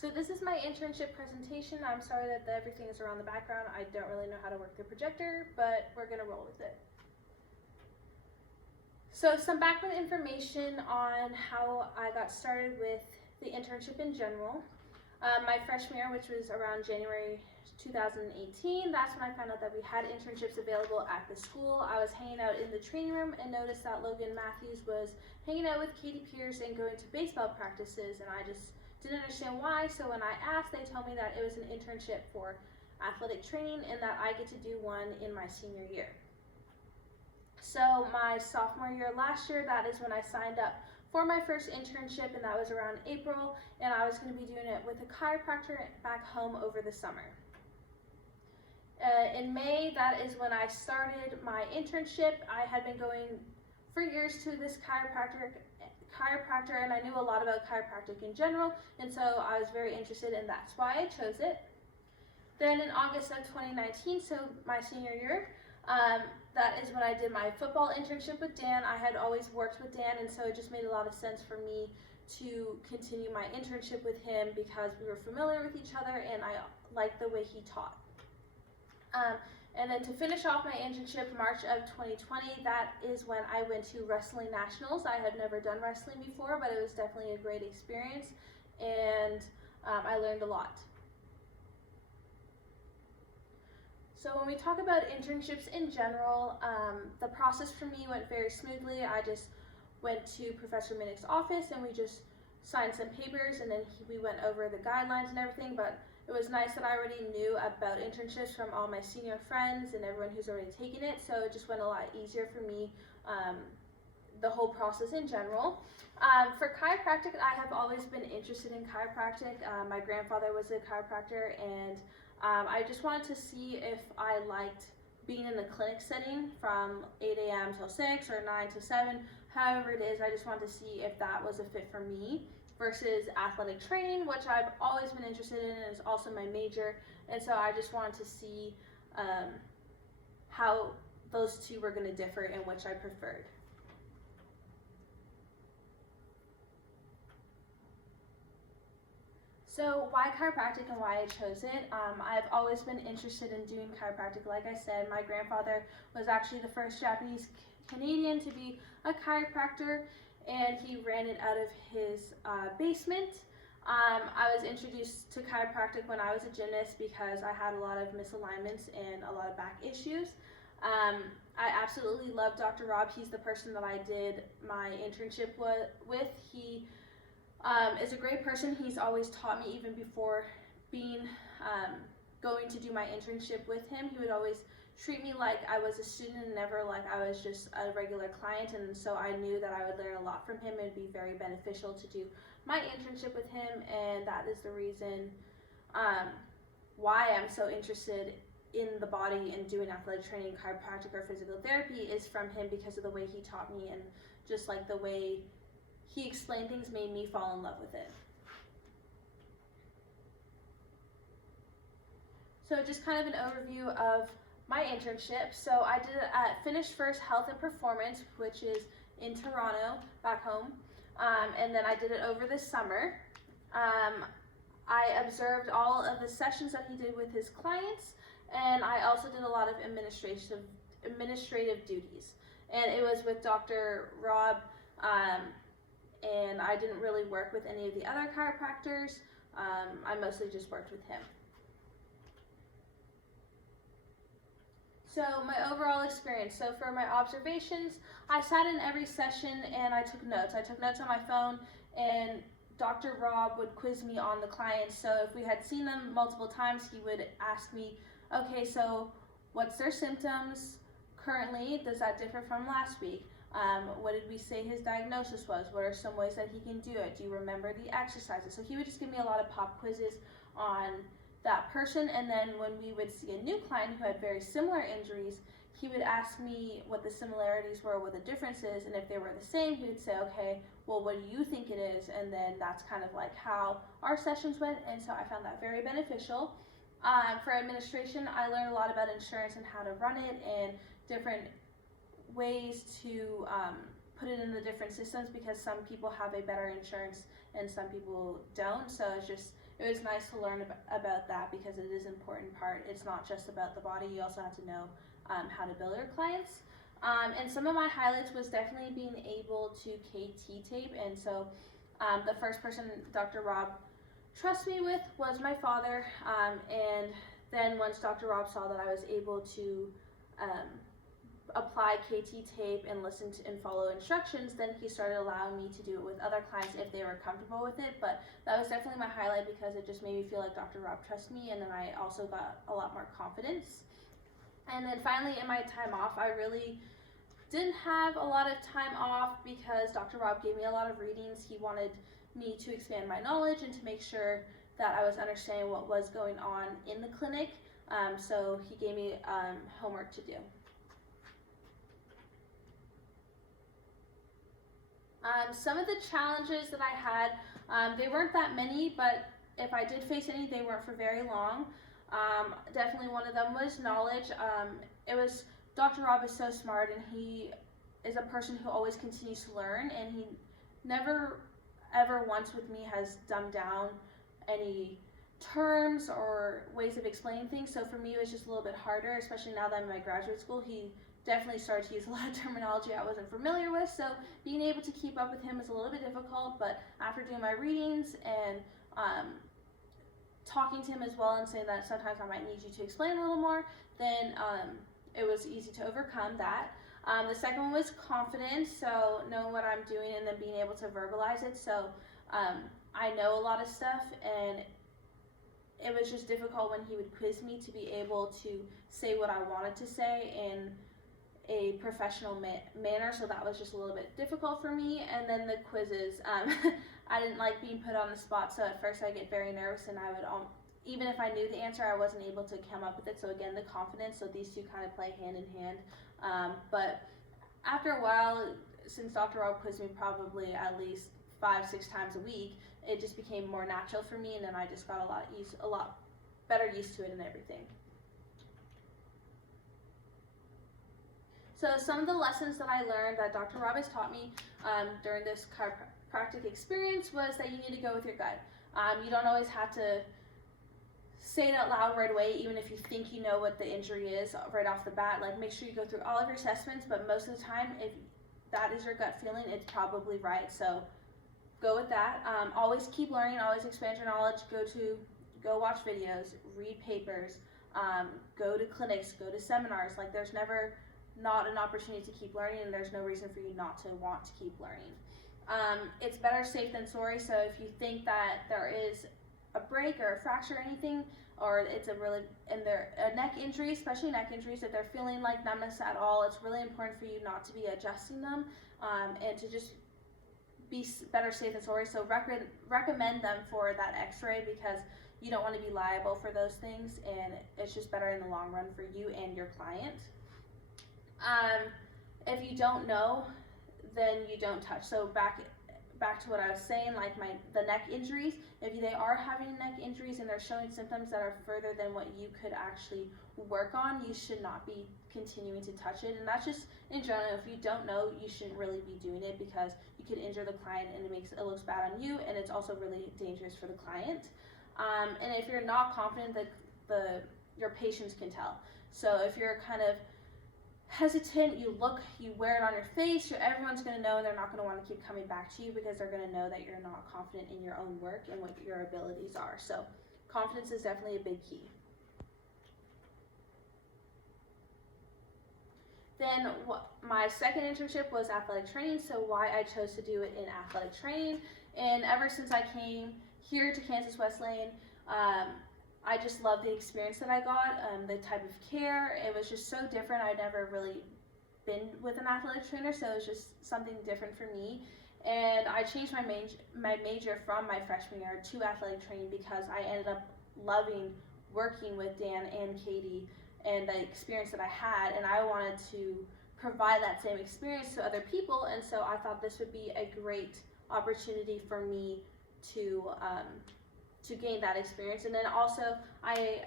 So this is my internship presentation. I'm sorry that everything is around the background. I don't really know how to work the projector, but we're gonna roll with it. So some background information on how I got started with the internship in general. My freshman year, which was around January 2018, that's when I found out that we had internships available at the school. I was hanging out in the training room and noticed that Logan Matthews was hanging out with Katie Pierce and going to baseball practices, and I just didn't understand why. So when I asked, they told me that it was an internship for athletic training and that I get to do one in my senior year. So my sophomore year last year, that is when I signed up for my first internship, and that was around April, and I was going to be doing it with a chiropractor back home over the summer. In May, that is when I started my internship. I had been going for years to this chiropractor, and I knew a lot about chiropractic in general, and so I was very interested, and that's why I chose it. Then in August of 2019, so my senior year, that is when I did my football internship with Dan. I had always worked with Dan, and so it just made a lot of sense for me to continue my internship with him because we were familiar with each other and I liked the way he taught. And then to finish off my internship, March of 2020, that is when I went to Wrestling Nationals. I had never done wrestling before, but it was definitely a great experience, and I learned a lot. So when we talk about internships in general, the process for me went very smoothly. I just went to Professor Minnick's office and we just signed some papers, and then we went over the guidelines and everything, but it was nice that I already knew about internships from all my senior friends and everyone who's already taken it, so it just went a lot easier for me, the whole process in general. For chiropractic, I have always been interested in chiropractic. My grandfather was a chiropractor, and I just wanted to see if I liked being in the clinic setting from 8 a.m. till 6 or 9 to 7, however it is. I just wanted to see if that was a fit for me versus athletic training, which I've always been interested in and is also my major, and so I just wanted to see how those two were going to differ and which I preferred. So why chiropractic and why I chose it? I've always been interested in doing chiropractic. Like I said, my grandfather was actually the first Japanese Canadian to be a chiropractor, and he ran it out of his basement. I was introduced to chiropractic when I was a gymnast because I had a lot of misalignments and a lot of back issues. I absolutely love Dr. Rob. He's the person that I did my internship with. He is a great person. He's always taught me, even before going to do my internship with him. He would always treat me like I was a student and never like I was just a regular client, and so I knew that I would learn a lot from him. It would be very beneficial to do my internship with him, and that is the reason why I'm so interested in the body and doing athletic training, chiropractic or physical therapy, is from him, because of the way he taught me and just like the way he explained things made me fall in love with it. So just kind of an overview of my internship. So I did it at Finish First Health and Performance, which is in Toronto, back home. And then I did it over the summer. I observed all of the sessions that he did with his clients, and I also did a lot of administrative duties. And it was with Dr. Rob, and I didn't really work with any of the other chiropractors. I mostly just worked with him. So my overall experience. So for my observations, I sat in every session and I took notes. I took notes on my phone, and Dr. Rob would quiz me on the clients. So if we had seen them multiple times, he would ask me, okay, so what's their symptoms currently? Does that differ from last week? What did we say his diagnosis was? What are some ways that he can do it? Do you remember the exercises? So he would just give me a lot of pop quizzes on that person, and then when we would see a new client who had very similar injuries, he would ask me what the similarities were, what the differences, and if they were the same, he would say, okay, well, what do you think it is? And then that's kind of like how our sessions went, and so I found that very beneficial. For administration, I learned a lot about insurance and how to run it, and different ways to put it in the different systems, because some people have a better insurance and some people don't. So it was nice to learn about that because it is an important part. It's not just about the body, you also have to know how to bill your clients. And some of my highlights was definitely being able to KT tape, and so the first person Dr. Rob trusted me with was my father, and then once Dr. Rob saw that I was able to apply KT tape and listen to and follow instructions, then he started allowing me to do it with other clients if they were comfortable with it. But that was definitely my highlight because it just made me feel like Dr. Rob trusts me, and then I also got a lot more confidence. And then finally, in my time off, I really didn't have a lot of time off because Dr. Rob gave me a lot of readings. He wanted me to expand my knowledge and to make sure that I was understanding what was going on in the clinic. So he gave me homework to do. Some of the challenges that I had, they weren't that many, but if I did face any, they weren't for very long. Definitely one of them was knowledge. Dr. Rob is so smart, and he is a person who always continues to learn, and he never ever once with me has dumbed down any terms or ways of explaining things. So for me, it was just a little bit harder, especially now that I'm in my graduate school. He definitely started to use a lot of terminology I wasn't familiar with, so being able to keep up with him is a little bit difficult. But after doing my readings and talking to him as well and saying that sometimes I might need you to explain a little more, then it was easy to overcome that. The second one was confidence, so knowing what I'm doing and then being able to verbalize it. So I know a lot of stuff, and it was just difficult when he would quiz me to be able to say what I wanted to say in a professional manner, so that was just a little bit difficult for me. And then the quizzes, I didn't like being put on the spot, so at first I get very nervous, and I would, even if I knew the answer, I wasn't able to come up with it. So again, the confidence, so these two kind of play hand in hand. But after a while, since Dr. Rob quizzed me probably at least 5-6 times a week, it just became more natural for me, and then I just got a lot better used to it and everything. So some of the lessons that I learned that Dr. Rob has taught me during this chiropractic experience was that you need to go with your gut. You don't always have to say it out loud right away, even if you think you know what the injury is right off the bat. Like, make sure you go through all of your assessments, but most of the time, if that is your gut feeling, it's probably right. So go with that. Always keep learning, always expand your knowledge. Go watch videos, read papers, go to clinics, go to seminars. Like, there's never not an opportunity to keep learning, and there's no reason for you not to want to keep learning. It's better safe than sorry, so if you think that there is a break or a fracture or anything, or it's a neck injury, especially neck injuries, if they're feeling like numbness at all, it's really important for you not to be adjusting them, and to just be better safe than sorry. So recommend them for that x-ray, because you don't want to be liable for those things, and it's just better in the long run for you and your client. If you don't know, then you don't touch. So back to what I was saying, like the neck injuries, if they are having neck injuries and they're showing symptoms that are further than what you could actually work on, you should not be continuing to touch it. And that's just in general. If you don't know, you shouldn't really be doing it, because you could injure the client, and it looks bad on you, and it's also really dangerous for the client. And if you're not confident, that your patients can tell. So if you're kind of hesitant, you wear it on your face, everyone's going to know, and they're not going to want to keep coming back to you, because they're going to know that you're not confident in your own work and what your abilities are. So confidence is definitely a big key. Then my second internship was athletic training, so why I chose to do it in athletic training. And ever since I came here to Kansas Wesleyan, I just loved the experience that I got, the type of care. It was just so different. I'd never really been with an athletic trainer, so it was just something different for me. And I changed my major from my freshman year to athletic training, because I ended up loving working with Dan and Katie and the experience that I had, and I wanted to provide that same experience to other people. And so I thought this would be a great opportunity for me to gain that experience. And then also I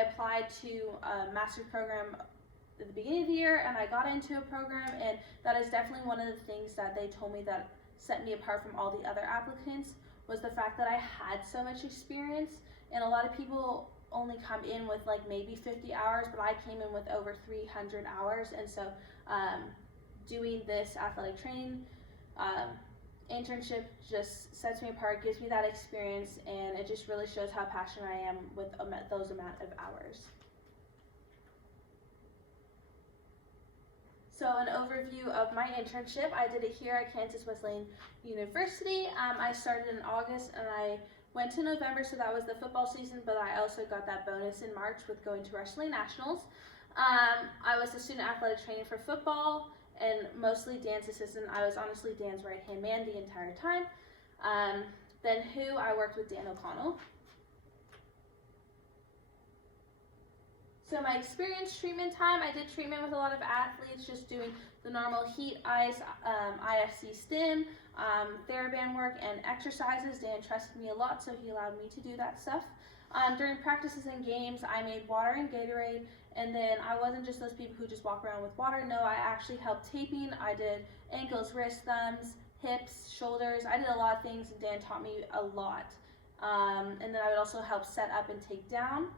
applied to a master's program at the beginning of the year, and I got into a program, and that is definitely one of the things that they told me that set me apart from all the other applicants, was the fact that I had so much experience, and a lot of people only come in with like maybe 50 hours, but I came in with over 300 hours. And so doing this athletic training internship just sets me apart, gives me that experience, and it just really shows how passionate I am with those amount of hours. So an overview of my internship, I did it here at Kansas Wesleyan University. I started in August and I went to November, so that was the football season, but I also got that bonus in March with going to Wrestling Nationals. I was a student athletic trainer for football and mostly Dan's assistant. I was honestly Dan's right-hand man the entire time. Then I worked with Dan O'Connell. So my experience treatment time, I did treatment with a lot of athletes, just doing the normal heat, ice, IFC stim, TheraBand work, and exercises. Dan trusted me a lot, so he allowed me to do that stuff. During practices and games, I made water and Gatorade, and then I wasn't just those people who just walk around with water. No, I actually helped taping. I did ankles, wrists, thumbs, hips, shoulders. I did a lot of things, and Dan taught me a lot. And then I would also help set up and take down.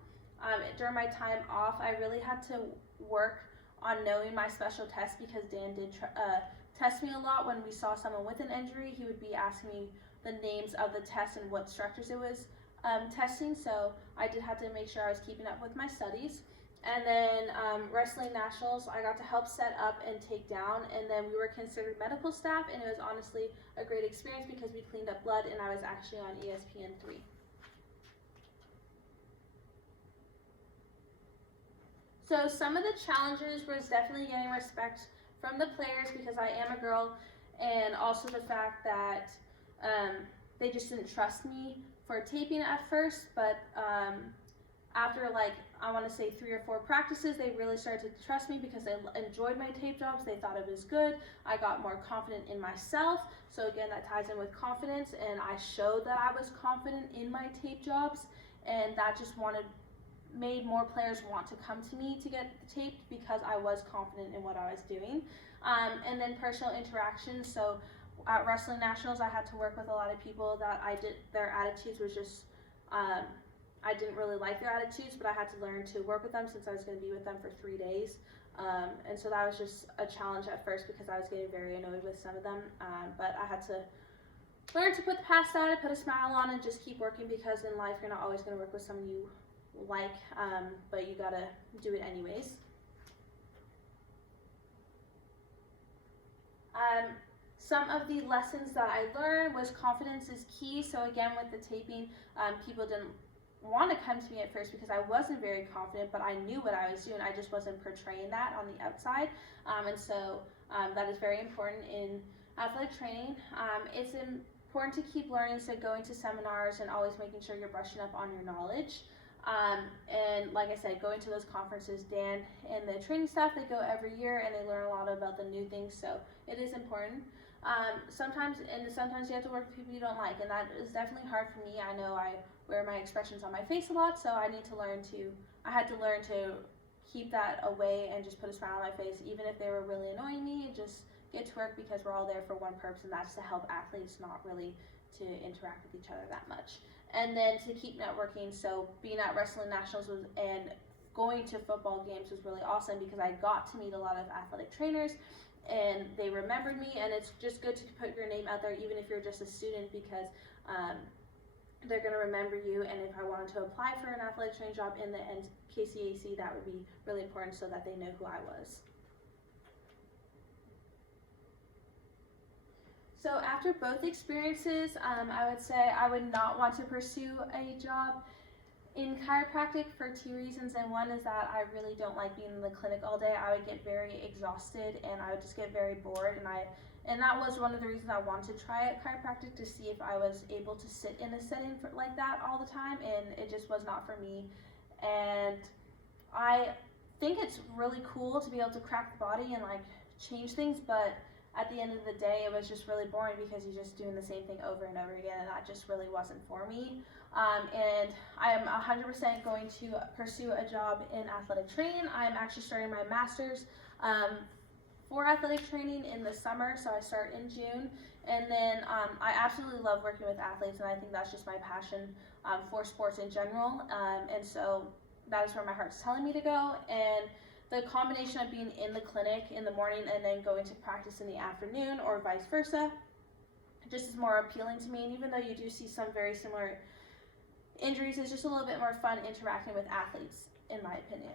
During my time off, I really had to work on knowing my special tests because Dan did test me a lot. When we saw someone with an injury, he would be asking me the names of the tests and what structures it was testing, so I did have to make sure I was keeping up with my studies. And then Wrestling Nationals, I got to help set up and take down, and then we were considered medical staff, and it was honestly a great experience because we cleaned up blood, and I was actually on ESPN3. So some of the challenges was definitely getting respect from the players because I am a girl, and also the fact that they just didn't trust me for taping at first, but after like I want to say 3 or 4 practices, they really started to trust me because they enjoyed my tape jobs. They thought it was good. I got more confident in myself. So again, that ties in with confidence, and I showed that I was confident in my tape jobs, and that just made more players want to come to me to get taped because I was confident in what I was doing. And then personal interactions. So at Wrestling Nationals, I had to work with a lot of people that their attitudes was just, I didn't really like their attitudes, but I had to learn to work with them since I was going to be with them for 3 days. And so that was just a challenge at first because I was getting very annoyed with some of them. But I had to learn to put the past out, put a smile on, and just keep working because in life you're not always going to work with someone you like, but you gotta do it anyways. Some of the lessons that I learned was confidence is key. So again, with the taping, people didn't want to come to me at first because I wasn't very confident, but I knew what I was doing. I just wasn't portraying that on the outside. And so that is very important in athletic training. It's important to keep learning, so going to seminars and always making sure you're brushing up on your knowledge. And like I said, going to those conferences, Dan and the training staff, they go every year and they learn a lot about the new things, so it is important. Sometimes you have to work with people you don't like, and that is definitely hard for me. I know I wear my expressions on my face a lot, so I had to learn to keep that away and just put a smile on my face, even if they were really annoying me, and just get to work because we're all there for one purpose, and that's to help athletes, not really to interact with each other that much. And then to keep networking, so being at Wrestling Nationals and going to football games was really awesome because I got to meet a lot of athletic trainers and they remembered me, and it's just good to put your name out there even if you're just a student because they're going to remember you. And if I wanted to apply for an athletic training job in the KCAC, that would be really important so that they know who I was. So after both experiences, I would say I would not want to pursue a job in chiropractic for 2 reasons, and one is that I really don't like being in the clinic all day. I would get very exhausted and I would just get very bored, and that was one of the reasons I wanted to try chiropractic, to see if I was able to sit in a setting like that all the time, and it just was not for me. And I think it's really cool to be able to crack the body and like change things, but at the end of the day, it was just really boring because you're just doing the same thing over and over again, and that just really wasn't for me. And I am 100% going to pursue a job in athletic training. I'm actually starting my master's for athletic training in the summer, so I start in June, And then I absolutely love working with athletes, and I think that's just my passion for sports in general. And so that is where my heart's telling me to go. And the combination of being in the clinic in the morning and then going to practice in the afternoon, or vice versa, just is more appealing to me. And even though you do see some very similar injuries, it's just a little bit more fun interacting with athletes, in my opinion.